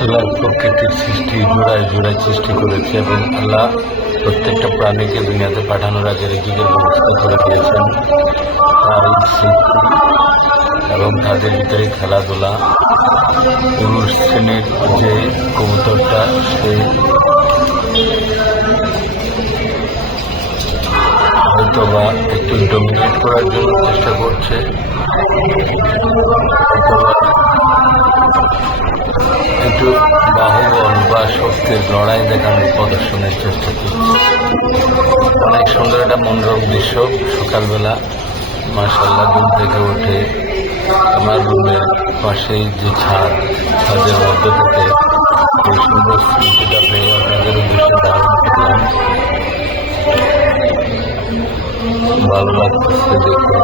আল্লাহ প্রকৃতির সৃষ্টি জোড়ায় জোড়ায় সৃষ্টি করেছে এবং আল্লাহ প্রত্যেকটা প্রাণীকে দুনিয়াতে পাঠানোর আগে রিজিকের ব্যবস্থা করে দিয়েছেন। তার সৃষ্টি এবং তাদের ভিতরে খেলাধুলা। পুরুষ শ্রেণীর যে কবুতরটা সে হয়তোবা একটু ডমিনেট করার জন্য চেষ্টা করছে, অথবা একটু বাহুবল বা শক্তির লড়াই দেখানোর প্রদর্শনের চেষ্টা করছে। অনেক সুন্দর একটা মনোরম দৃশ্য। সকালবেলা মাশাআল্লাহ ঘুম থেকে উঠে আমার রুমের পাশেই যে ছাদের মধ্য থেকে এই সুন্দর স্মৃতিটা পেয়ে আপনাদের উদ্দেশ্যে ধারণ করলাম। ভালো লাগতেছে দেখে।